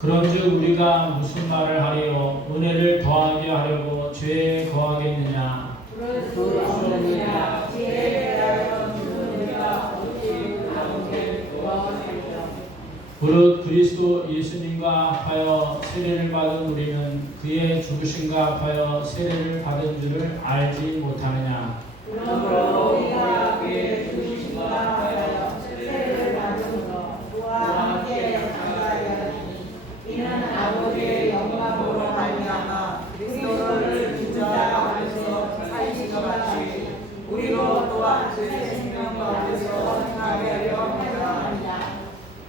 그런즉 우리가 무슨 말을 하리요? 은혜를 더하게 하려고 죄에 거하겠느냐? 무릇 그리스도 예수님과 합하여 세례를 받은 우리는 그의 죽으심과 합하여 세례를 받은 줄을 알지 못하느냐 이는 아버지의 영광으로 말미암아 그리스도를 죽은 자 가운데서 살리신 것 같이 우리로 또한 그의 생명 가운데서 행하게 하려 합니다.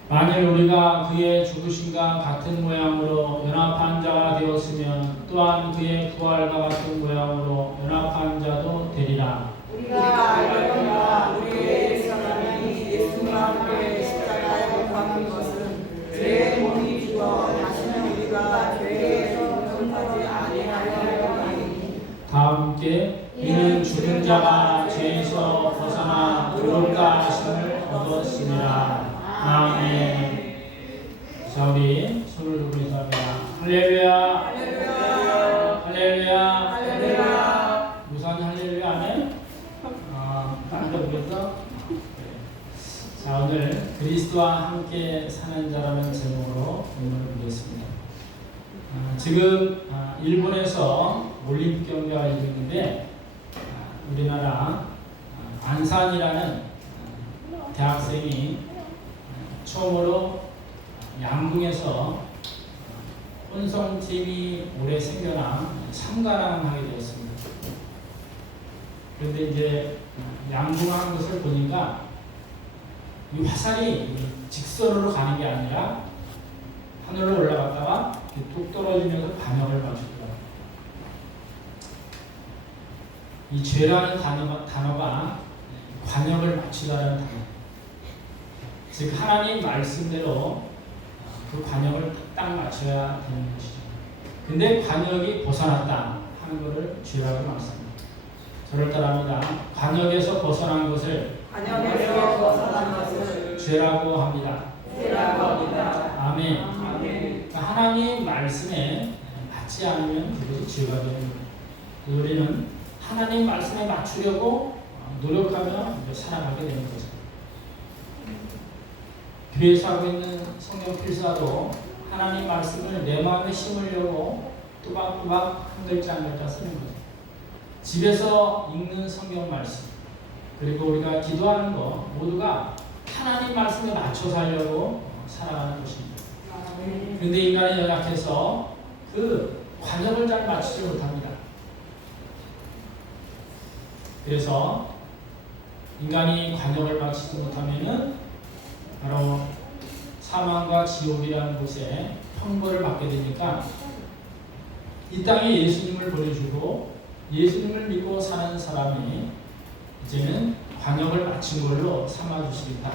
만일 우리가 그의 죽으심과 같은 모양으로 연합한 자가 되었으면 또한 그의 부활과 같은 모양으로 연합한 처음으로 양궁에서 아, 혼성팀이 올해 생겨나 3관왕 하게 되었습니다. 그런데 이제 양궁하는 것을 보니까 이 화살이 직선으로 가는 게 아니라 하늘로 올라갔다가 뚝 떨어지면서 반역을 맞추더라고요. 이 죄라는 단어가, 단어가 관역을 맞추다라는 단어. 즉 하나님 말씀대로 그 관역을 딱 맞춰야 되는 것이죠. 근데 관역이 벗어났다 하는 것을 죄라고 말씀합니다. 저를 따라합니다. 관역에서 벗어난 것을 관역에서 벗어난 것을 죄라고 합니다. 죄라고 합니다. 아멘. 아멘. 그러니까 하나님 말씀에 맞지 않으면 그것이 죄가 되는 거예요. 우리는 하나님 말씀에 맞추려고 노력하며 살아가게 되는 거죠. 교회에서 하고 있는 성경 필사도 하나님 말씀을 내 마음에 심으려고 또박또박 한 글자 한 글자 쓰는 거죠. 집에서 읽는 성경 말씀 그리고 우리가 기도하는 거 모두가 하나님 말씀에 맞춰 살려고 살아가는 것입니다. 그런데 인간이 연약해서 그 관역을 잘 맞추지 못합니다. 그래서 인간이 관역을 맞추지 못하면은 바로 사망과 지옥이라는 곳에 형벌을 받게 되니까 이 땅에 예수님을 보내주고 예수님을 믿고 사는 사람이 이제는 관역을 마친 걸로 삼아주시겠다.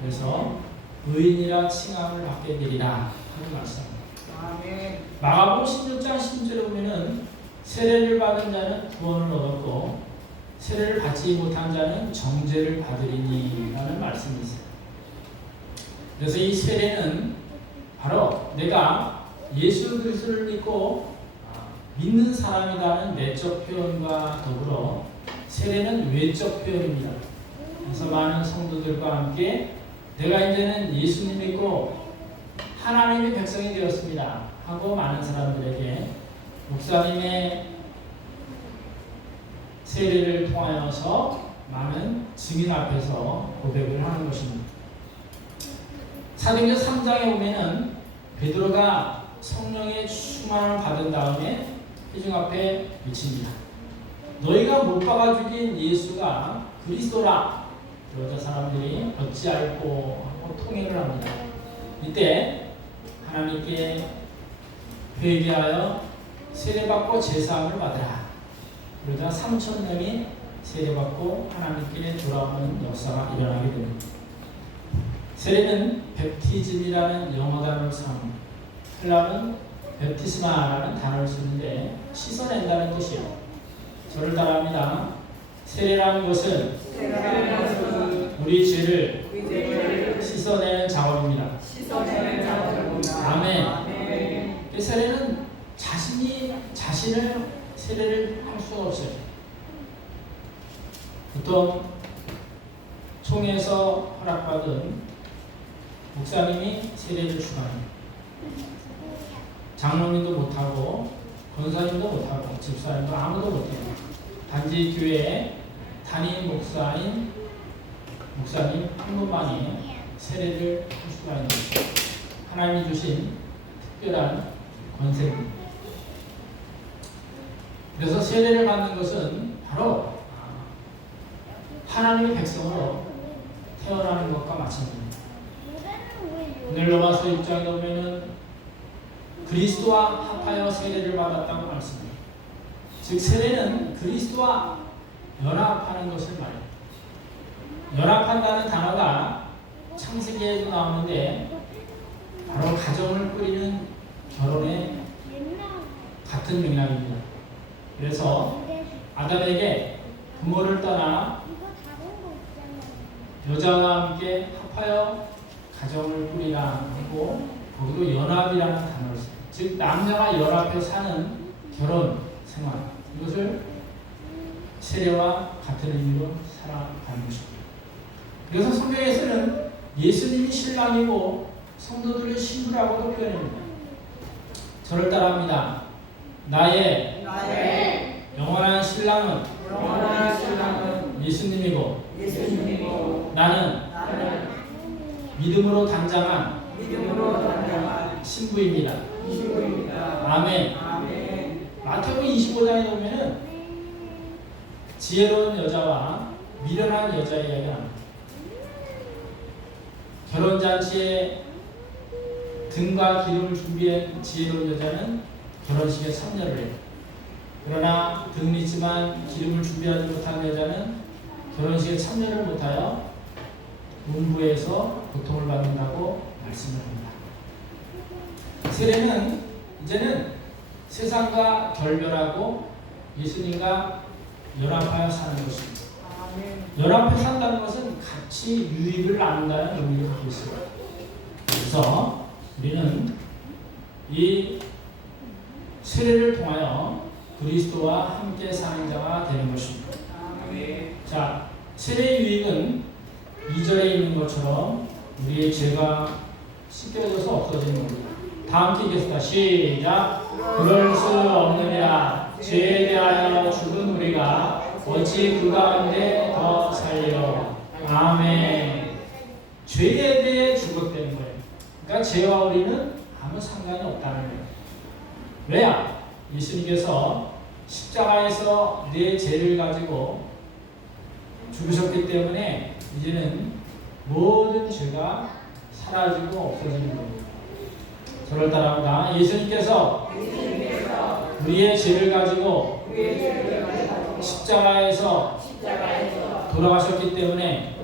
그래서 의인이라 칭함을 받게 되리라 하는 말씀입니다. 아멘. 마가복음 16장 10절에 보면은 세례를 받은 자는 구원을 얻었고 세례를 받지 못한 자는 정죄를 받으리니 라는 말씀이 있어요. 그래서 이 세례는 바로 내가 예수 그리스도를 믿고 아, 믿는 사람이라는 내적 표현과 더불어 세례는 외적 표현입니다. 그래서 많은 성도들과 함께 내가 이제는 예수님 믿고 하나님의 백성이 되었습니다. 하고 많은 사람들에게 목사님의 세례를 통하여서 많은 증인 앞에서 고백을 하는 것입니다. 사도행전 3장에 보면은 베드로가 성령의 충만을 받은 다음에 회중 앞에 외칩니다. 너희가 못 박아 죽인 예수가 그리스도라. 여자 사람들이 어찌 알고 하고 통행을 합니다. 이때 하나님께 회개하여 세례받고 제사함을 받으라. 그러자 3천 명이 세례받고 하나님께 돌아오는 역사가 일어나게 됩니다. 세례는 베티즘이라는 영어 단어성, 헬라는 베티스마라는 단어를 쓰는데 씻어낸다는 뜻이요. 저를 따라합니다. 세례라는 것은 우리 죄를 씻어내는 작업입니다. 아멘. 세례는 자신이 자신을 세례를 할 수가 없어요. 보통 총에서 허락받은 목사님이 세례를 추가합니다. 장로님도 못하고 권사님도 못하고 집사님도 아무도 못해요. 단지 교회에 단임 목사인 목사님 한 분만이 세례를 거죠. 하나님이 주신 특별한 권세입니다. 그래서 세례를 받는 것은 바로 하나님의 백성으로 태어나는 것과 마찬가지입니다. 오늘 로마서 1장에 보면은 그리스도와 합하여 세례를 받았다고 말씀합니다. 즉 세례는 그리스도와 연합하는 것을 말해요. 연합한다는 단어가 창세기에도 나오는데 바로 가정을 꾸리는 결혼의 같은 맥락입니다. 그래서 아담에게 부모를 떠나 여자와 함께 합하여 가정을 꾸리라 하고 거기도 연합이라는 단어를 써요. 즉 남자가 연합해 사는 결혼 생활 이것을 세례와 같은 의미로 살아가는 것입니다. 그래서 성경에서는 예수님이 신랑이고 성도들의 신부라고도 표현합니다. 저를 따라합니다. 나의 나의 영원한 신랑은 영원한 신랑은 예수님이고 예수님이고 나는 믿음으로 단장한 믿음으로 단장한 신부입니다. 신부입니다. 아멘. 아멘. 마태복음 25장에 보면은 지혜로운 여자와 미련한 여자의 이야기가 나옵니다. 결혼 잔치에 등과 기름을 준비한 지혜로운 여자는 결혼식에 참여를 해요. 그러나 등은 있지만 기름을 준비하지 못한 여자는 결혼식에 참여를 못하여 문부에서 고통을 받는다고 말씀을 합니다. 세례는 이제는 세상과 결별하고 예수님과 연합하여 사는 것입니다. 연합해 산다는 것은 같이 유익을 나눈다는 의미를 갖고 있어요. 그래서 우리는 이 세례를 통하여 그리스도와 함께 사는 자가 되는 것입니다. 자, 세례의 유익은 2절에 있는 것처럼 우리의 죄가 씻겨져서 없어지는 겁니다. 다 함께 읽겠습니다. 시작. 그럴 수 없느니라. 죄에 대하여 죽은 우리가 어찌 그 가운데 더 살려. 아멘. 죄에 대해 죽었다는 거예요. 그러니까 죄와 우리는 아무 상관이 없다는 거예요. 왜야? 예수님께서 십자가에서 내 죄를 가지고 죽으셨기 때문에 이제는 모든 죄가 사라지고 없어지는 겁니다. 저를 따라합니다. 예수님께서 우리의 죄를 가지고 십자가에서 돌아가셨기 때문에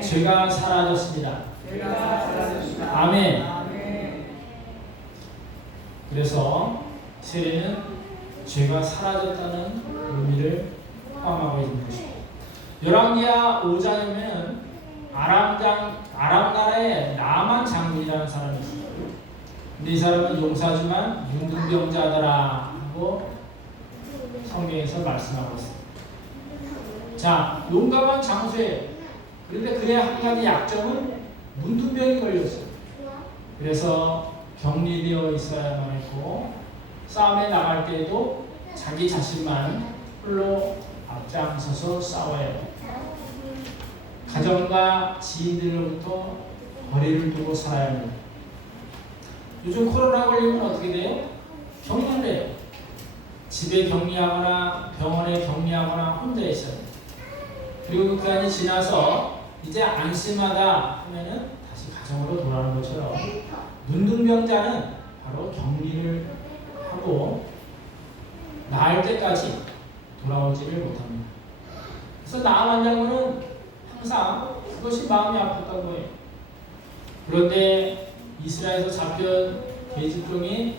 죄가 사라졌습니다. 아멘. 그래서 세례는 죄가 사라졌다는 의미를 포함하고 있는 것입니다. 열왕기하 5장이면 아람장 아람 나라의 나만 장군이라는 사람이 있어요. 근데 이 사람은 용사지만 융등병자더라 하고 성경에서 말씀하고 있습니다. 자, 용감한 장수예요. 그런데 그의 한 가지 약점은 문둥병이 걸렸어요. 그래서 격리되어 있어야만 했고 싸움에 나갈 때에도 자기 자신만 홀로 앞장서서 싸워야. 가정과 지인들로부터 거리를 두고 살아야 합니다. 요즘 코로나 걸리면 어떻게 돼요? 격리를 해요. 집에 격리하거나 병원에 격리하거나 혼자 있어요. 그리고 그 기간이 지나서 이제 안심하다 하면은 다시 가정으로 돌아오는 것처럼 눈둥병자는 바로 격리를 하고 나을 때까지 돌아오지를 못합니다. 그래서 나만 장군은 항상 그것이 마음이 아팠던 거예요. 그런데 이스라엘에서 잡힌 돼지병이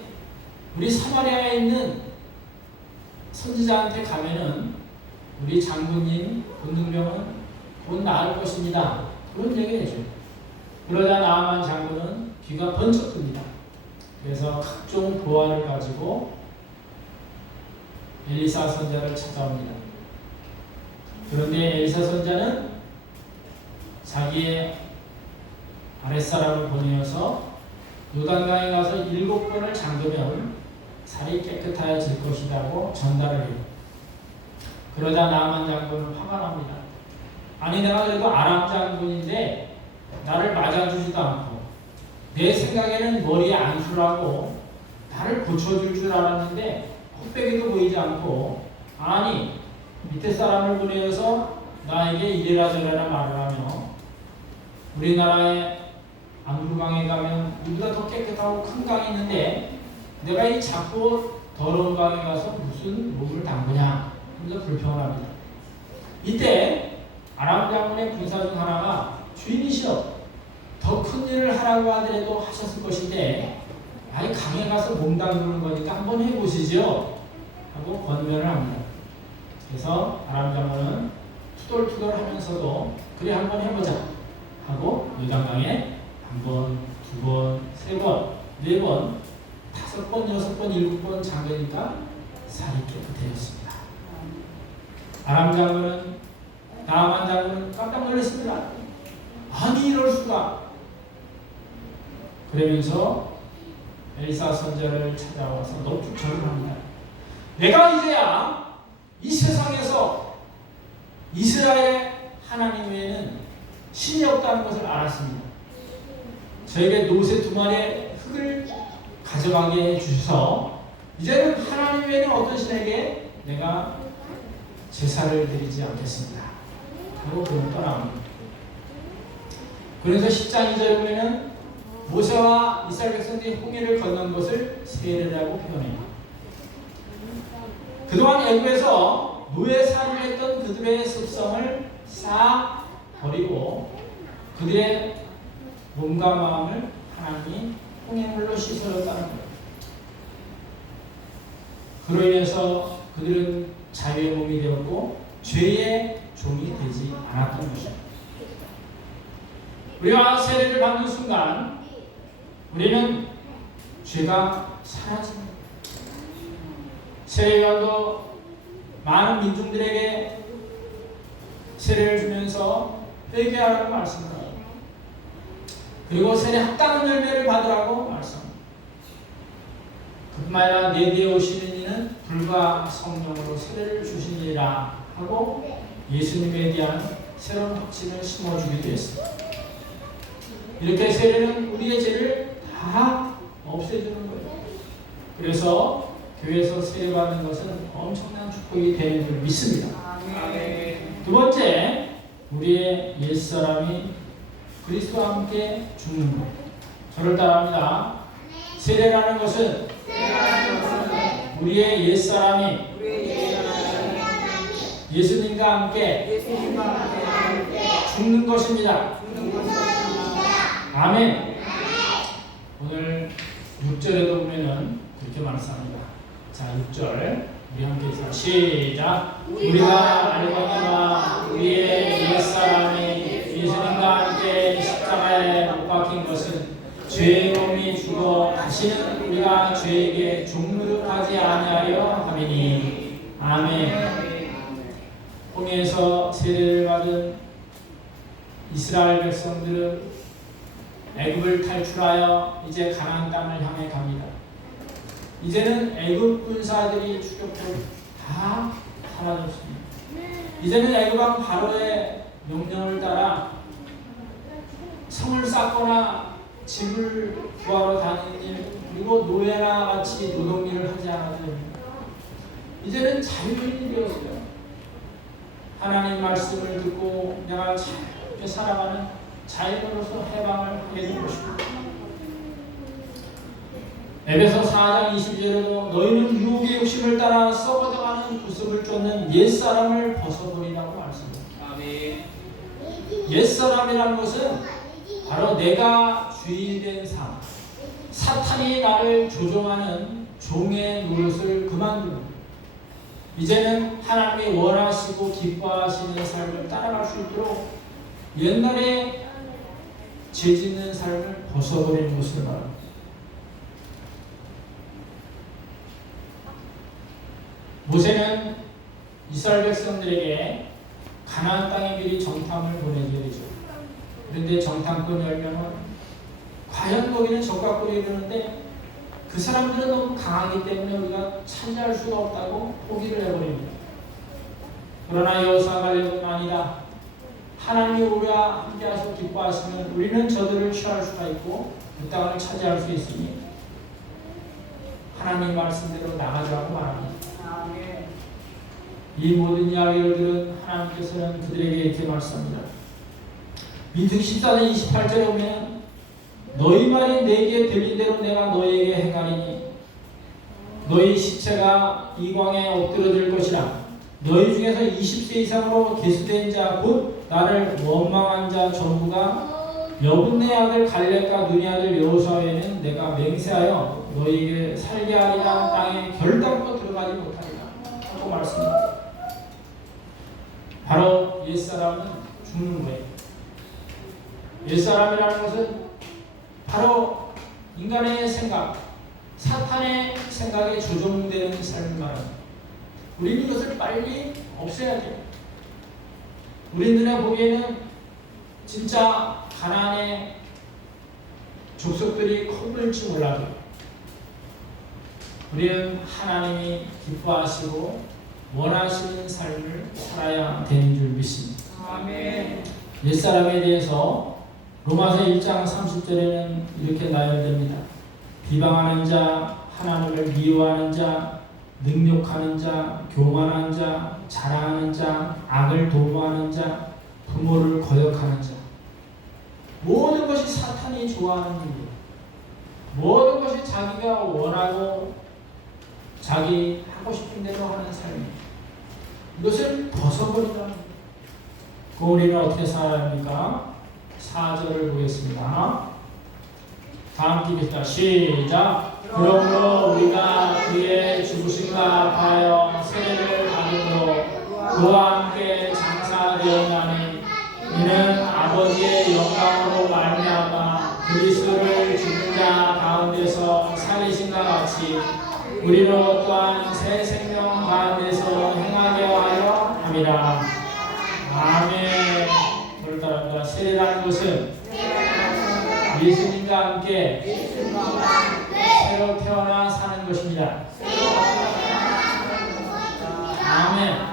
우리 사마리아에 있는 선지자한테 가면은 우리 장군님 본능병은 곧 나을 것입니다. 그런 얘기를 해줘요. 그러자 나아만 장군은 귀가 번쩍 뜹니다. 그래서 각종 보화를 가지고 엘리사 선자를 찾아옵니다. 그런데 엘리사 선자는 자기의 아랫사람을 보내어서 요단강에 가서 일곱 번을 잠그면 살이 깨끗하여질 것이라고 전달을 해요. 그러다 나만 장군은 화가 납니다. 아니 내가 그래도 아람 장군인데 나를 맞아주지도 않고 내 생각에는 머리에 안수라고 나를 고쳐줄 줄 알았는데 콧배기도 보이지 않고 아니 밑에 사람을 보내어서 나에게 이래라 저래라 말을 하며 우리나라에 안물강에 가면 우리보다 더 깨끗하고 큰 강이 있는데 내가 이 작고 더러운 강에 가서 무슨 몸을 담그냐 하면서 불평을 합니다. 이때 아람 장군의 군사 중 하나가 주인이시여 더 큰 일을 하라고 하더라도 하셨을 것인데 아니 강에 가서 몸 담그는 거니까 한번 해보시죠 하고 권면을 합니다. 그래서 아람 장군은 투덜투덜 하면서도 그래 한번 해보자 하고 요단강에 한 번, 두 번, 세 번, 네 번, 다섯 번, 여섯 번, 일곱 번 잠그니까 살이 깨끗해졌습니다. 아람 장군은 나만 장군은 깜짝 놀랐습니다. 아니 이럴 수가. 그러면서 엘사 선자를 찾아와서 높이 절을 합니다. 내가 이제야 이 세상에서 이스라엘 하나님 외에는 신이 없다는 것을 알았습니다. 저에게 노새 두 마리의 흙을 가져가게 해주셔서 이제는 하나님 외에는 어떤 신에게 내가 제사를 드리지 않겠습니다. 하고 그는 떠나갑니다. 그래서 10장 2절에 보면 모세와 이스라엘 백성들이 홍해를 건넌 것을 세례라고 표현해요. 그동안 애굽에서 노예 살이를 했던 그들의 습성을 싹 버리고 그들의 몸과 마음을 하나님이 홍해물로 씻어줬다는 거예요. 그로 인해서 그들은 자유의 몸이 되었고 죄의 종이 되지 않았던 것입니다. 우리가 세례를 받는 순간 우리는 죄가 사라집니다. 세례요한도 많은 민중들에게 세례를 주면서 회개하라고 말씀합니다. 그리고 세례 합당한 열매를 받으라고 말씀합니다. 그뿐만 아니라 내 뒤에 오시는 이는 불과 성령으로 세례를 주시니라 하고 예수님에 대한 새로운 확신을 심어주기도 했습니다. 이렇게 세례는 우리의 죄를 다 없애주는 거예요. 그래서 교회에서 세례받는 것은 엄청난 축복이 되는 줄 믿습니다. 두 번째, 우리의 옛사람이 그리스도와 함께 죽는 것. 저를 따라합니다. 세례라는 것은 우리의 옛사람이 예수님과 함께. 죽는 것입니다. 아멘. 오늘 6절에도 보면은 그렇게 말씀합니다. 자, 6절. 우리 함께 해서 시작. 우리가 알거니와 우리의 옛사람이 예수님과 함께 십자가에 못 박힌 것은 죄의 몸이 죽어 다시는 우리가 죄에게 종노릇하지 아니하려 함이니. 아멘. 홍해에서 세례를 받은 이스라엘 백성들은 애굽을 탈출하여 이제 가나안 땅을 향해 갑니다. 이제는 애굽 군사들이 추격을 다 사라졌습니다. 이제는 애굽 왕 바로의 명령을 따라 성을 쌓거나 집을 구하러 다니는 일 그리고 노예나 같이 노동일을 하지 않아도. 이제는 자유인이 되었어요. 하나님 말씀을 듣고 내가 자유롭게 살아가는 자유로서 해방을 된 것입니다. 에베소 4장 20절에도 너희는 유혹의 욕심을 따라 썩어져가는 구습을 쫓는 옛사람을 벗어버리라고 말씀합니다. 아멘. 옛사람이라는 것은 바로 내가 주인이 된 삶, 사탄이 나를 조종하는 종의 노릇을 그만두고 이제는 하나님이 원하시고 기뻐하시는 삶을 따라갈 수 있도록 옛날에 죄 짓는 삶을 벗어버리는 것을 말합니다. 모세는 이스라엘 백성들에게 가나안 땅에 미리 정탐을 보내줘야 되죠. 그런데 정탐권 열면은 과연 거기는 적과골이 이르는데 그 사람들은 너무 강하기 때문에 우리가 차지할 수가 없다고 포기를 해버립니다. 그러나 갈렙은 아니다. 하나님이 우리와 함께하셔 기뻐하시면 우리는 저들을 취할 수가 있고 그 땅을 차지할 수 있으니 하나님 말씀대로 나가자고 말합니다. 아멘. 이 모든 이야기를 들은 하나님께서는 그들에게 이렇게 말씀합니다. 민숙 14장 28절에 보면 너희 말이 내게 들린 대로 내가 너희에게 행하리니 너희 시체가 이 광에 엎드러질 것이라 너희 중에서 20세 이상으로 계수된 자곧 나를 원망한 자 전부가 여분네 아들 갈렙과 눈의 아들 여호수아 외에는 내가 맹세하여 너희에게 살게 하리라 땅에 결단코 들어가지 못하리라 하고 말씀합니다. 바로 옛사람은 죽는 거예요. 옛사람이라는 것은 바로 인간의 생각, 사탄의 생각에 조종되는 삶을 말합니다. 우리는 이것을 빨리 없애야 돼요. 우리 눈에 보기에는 진짜 가난의 족속들이 커볼지 몰라도 우리는 하나님이 기뻐하시고 원하시는 삶을 살아야 되는 줄 믿습니다. 아멘. 옛사람에 대해서 로마서 1장 30절에는 이렇게 나열됩니다. 비방하는 자, 하나님을 미워하는 자, 능욕하는 자, 교만한 자, 자랑하는 자, 악을 도모하는 자, 부모를 거역하는 자. 모든 것이 사탄이 좋아하는 일이에요. 모든 것이 자기가 원하고 자기 하고 싶은 대로 하는 삶이에요. 이것을 벗어버리라는 거예요. 그 우리는 어떻게 살아야 합니까? 4절을 보겠습니다. 다 함께 읽겠습니다. 시작. 그러므로 우리가 그의 죽으심과 하여 세례를 받음으로 그와 함께 장사되었나니 이는 아버지의 영광으로 말미암아 그리스도를 죽은 자 가운데서 살리신과 같이 우리로 또한 새 생명 가운데서 행하게 하려 함이라. 아멘. 오늘 따라합니다. 세례라는 것은 예수님과 함께 새로 태어나 사는 것입니다. 아멘.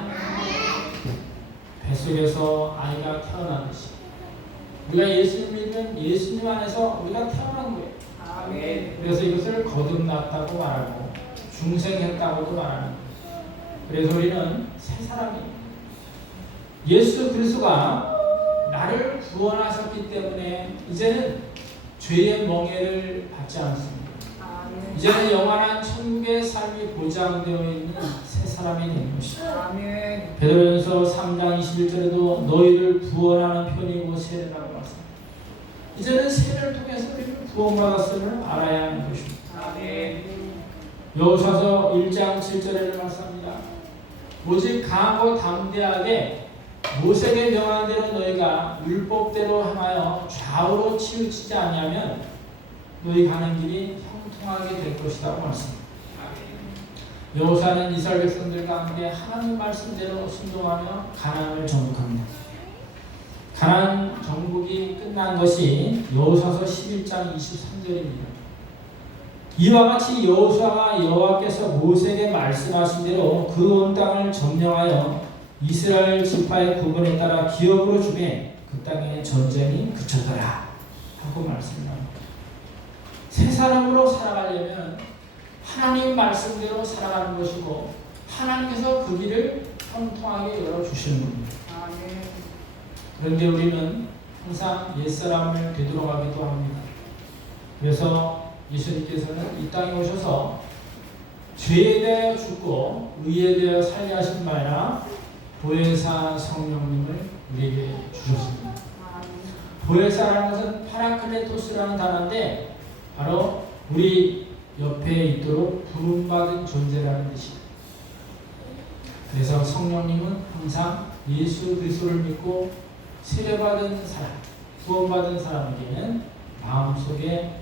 뱃속에서 아이가 태어나듯이 우리가 예수님 믿으면 예수님 안에서 우리가 태어난 거예요. 아멘. 그래서 이것을 거듭났다고 말하고 중생했다고도 말하는. 그래서 우리는 새 사람이에요. 예수 그리스도가 나를 구원하셨기 때문에 이제는 죄의 멍에를 받지 않습니다. 아멘. 이제는 영원한 천국의 삶이 보장되어 있는 새 사람이 되는 것이죠. 아멘. 베드로전서 3장 21절에도 너희를 구원하는 편이고 세례라고 말씀합니다. 이제는 세례를 통해서 우리는 구원받았음을 알아야 하는 것입니다. 아멘. 여호수아서 1장 7절에는 말씀합니다. 오직 강하고 담대하게 모세에게 명한 대로 너희가 율법대로 행하여 좌우로 치우치지 아니하면 너희 가는 길이 형통하게 될 것이라고 말씀합니다. 여호수아는 이스라엘 백성들과 함께 하나님 말씀대로 순종하며 가나안을 정복합니다. 가나안 정복이 끝난 것이 여호수아서 11장 23절입니다. 이와 같이 여호수아가 여호와께서 모세에게 말씀하신 대로 그 온 땅을 점령하여 이스라엘 지파의 구분에 따라 기업으로 주매 그 땅에 전쟁이 그쳤더라 하고 말씀합니다. 새 사람으로 살아가려면 하나님 말씀대로 살아가는 것이고 하나님께서 그 길을 통통하게 열어 주시는 겁니다. 아멘. 그런데 우리는 항상 옛사람을 되돌아가기도 합니다. 그래서 예수님께서는 이 땅에 오셔서 죄에 대하여 죽고 의에 대하여 살게 하신 바라 보혜사 성령님을 우리에게 주셨습니다. 보혜사라는 것은 파라클레토스라는 단어인데 바로 우리 옆에 있도록 부름받은 존재라는 뜻이에요. 그래서 성령님은 항상 예수 그리스도를 믿고 세례받은 사람, 구원받은 사람에게는 마음속에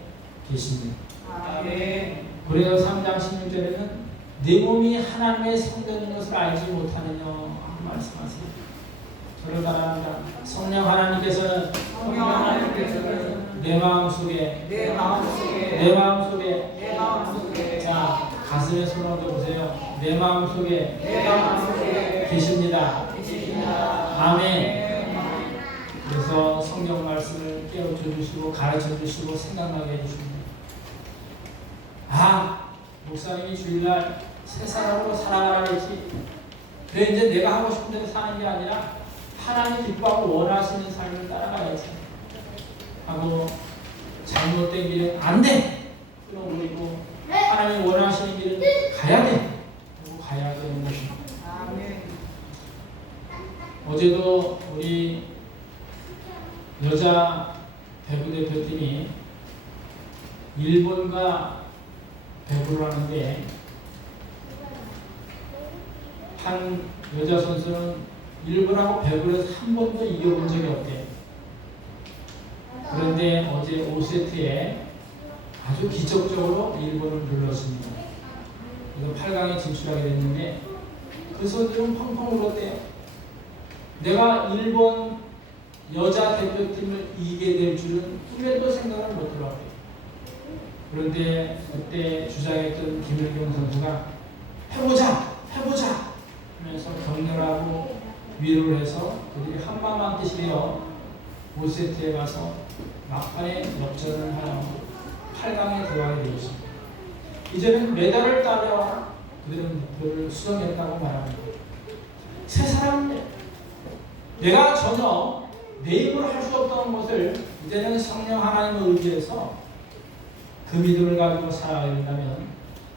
계십니다. 아멘. 고린도 3장 16절에는 내 몸이 하나님의 성전인 것을 알지 못하느냐 말씀하세요. 저를 바랍니다. 성령 하나님께서는 성령 하나님께서는 내 마음 속에 내 마음 속에 내 마음 속에 내 마음 속에 자 가슴에 손을 얹어 보세요. 내 마음 속에 내 마음 속에 계십니다. 계십니다. 아멘. 그래서 성경 말씀을 깨우쳐 주시고 가르쳐 주시고 생각나게 해주십니다. 아 목사님이 주일날 새 사람으로 살아가라 했지. 그래 이제 내가 하고 싶은 대로 사는 게 아니라 하나님 기뻐하고 원하시는 삶을 따라가야지. 하고 잘못된 길은 안 돼. 끊어버리고 하나님 원하시는 길은 가야 돼. 그리고 가야 되는 것입니다. 어제도 우리 여자 배구 대표팀이 일본과 배구를 하는데 한 여자 선수는 일본하고 배구를 한 번도 이겨본 적이 없대. 그런데 어제 5세트에 아주 기적적으로 일본을 눌렀습니다. 그래서 8강에 진출하게 됐는데 그 선수는 펑펑 울었대요. 내가 일본 여자 대표팀을 이기게 될 줄은 꿈에도 생각을 못 들었대요. 그런데 그때 주장했던 김일경 선수가 해보자, 해보자 하면서 격려하고 위로를 해서 그들이 한마음 뜻이 되어 5세트에 가서 막판에 역전을 하여 8강에 들어가게 되었습니다. 이제는 메달을 따려 그들은 목표를 수정했다고 말합니다. 세 사람 내가 전혀 내 힘으로 할 수 없던 것을 이제는 성령 하나님을 의지해서 그 믿음을 가지고 살아가야 된다면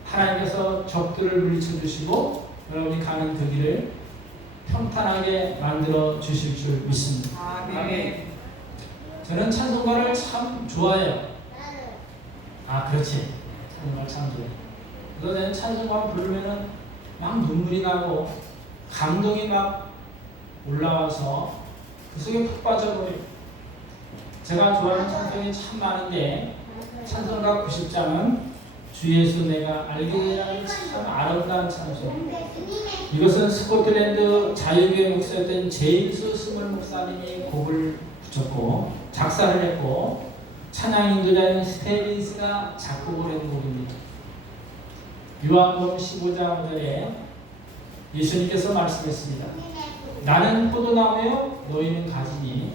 하나님께서 적들을 물리쳐 주시고 여러분이 가는 그 길을 평탄하게 만들어 주실 줄 믿습니다. 아멘. 저는 찬송가를 참 좋아해요. 아, 그렇지. 찬송가 참 좋아해. 그래서 저는 찬송가 부르면은 막 눈물이 나고 감동이 막 올라와서 그 속에 푹 빠져버려요. 제가 좋아하는 찬송이 참 많은데 찬송가 90장은 주 예수 내가 알게 되라는 참 아름다운 찬송. 이것은 스코틀랜드 자유교회 목사였던 제임스 스물 목사님이 곡을 붙였고 작사를 했고 찬양 인도자인 스테빈스가 작곡을 한 곡입니다. 요한복음 15장 5절에 예수님께서 말씀했습니다. 나는 포도나무요 너희는 가지니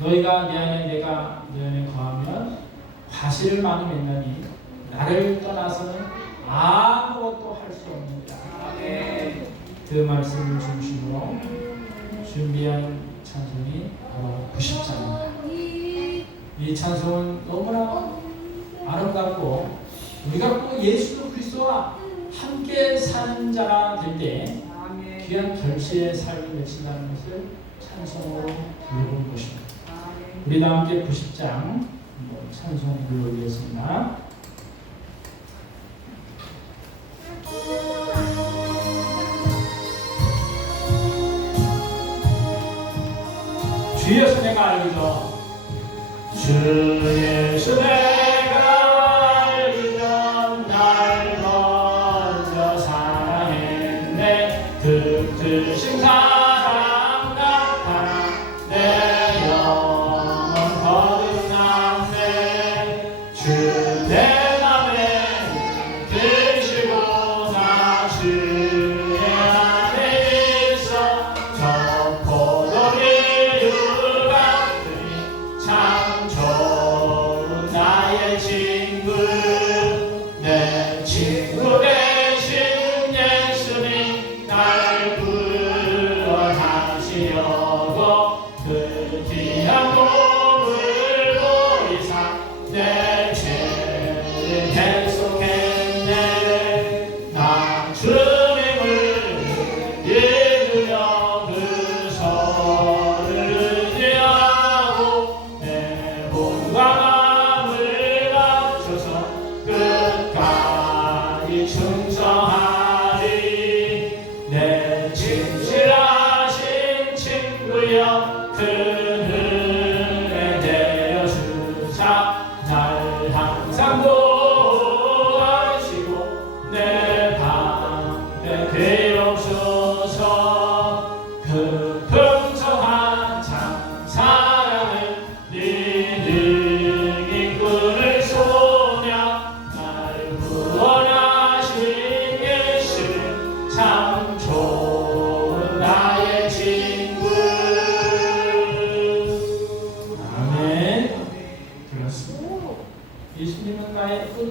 너희가 내 안에 내가 너 안에 거하면 과실을 많이 맺나니 나를 떠나서는 아무것도 할 수 없느니라. 그 말씀을 중심으로 준비한 찬송이 바로 90장입니다. 이 찬송은 너무나 아름답고 우리가 또 예수 그리스도와 함께 사는 자가 될 때. 귀한 결실의 삶을 맺힌다는 것을 찬송으로 부르는 것입니다. 우리 다 함께 90장 한번 찬송 불러드리겠습니다. 주 예수 내가 알기죠. 주 예수 내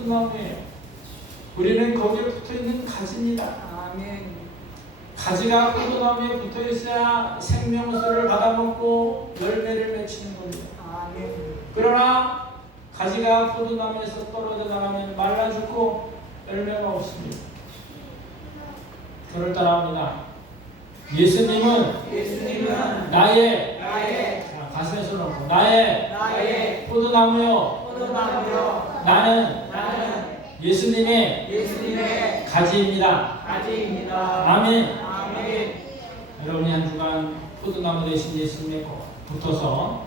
포도나무예요. 우리는 거기에 붙어 있는 가지입니다. 아멘. 가지가 포도나무에 붙어 있어야 생명수를 받아먹고 열매를 맺히는 겁니다. 아멘. 그러나 가지가 포도나무에서 떨어져 나가면 말라 죽고 열매가 없습니다. 그럴 따라합니다. 예수님은 예수님은 나의 나의 자, 가슴에 손 얹고 나의 나의 포도나무요 포도나무요 나는 나는 예수님의 예수님의 가지입니다. 가지입니다. 아멘. 아멘. 여러분이 한 주간 포도나무 대신 예수님에 꼭 붙어서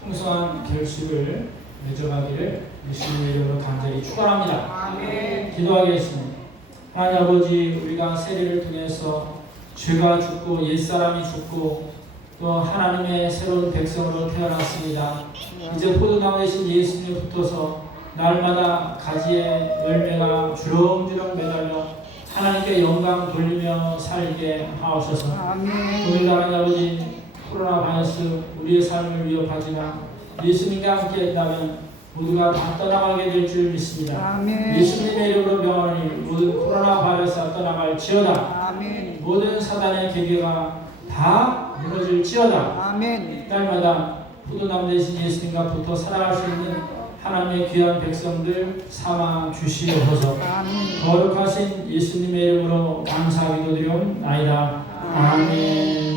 풍성한 결실을 맺어가기를 예수님의 이름으로 간절히 축원합니다. 아멘. 기도하겠습니다. 하나님 아버지 우리가 세례를 통해서 죄가 죽고 옛사람이 죽고 또 하나님의 새로운 백성으로 태어났습니다. 이제 포도나무이신 예수님에 붙어서 날마다 가지에 열매가 주렁주렁 매달려 하나님께 영광 돌리며 살게 하옵소서. 아멘. 오늘 하나님 아버지 코로나 바이러스 우리의 삶을 위협하지만 예수님과 함께 있다면 모두가 다 떠나가게 될 줄 믿습니다. 아멘. 예수님의 이름으로 명하니 모든 코로나 바이러스가 떠나갈 지어다. 아멘. 모든 사단의 계계가 다 무너질지어다. 아멘. 날마다 포도나무 대신 예수님과 붙어 살아갈 수 있는 하나님의 귀한 백성들 삼아 주시옵소서. 거룩하신 예수님의 이름으로 감사 기도드리옵나이다. 아멘.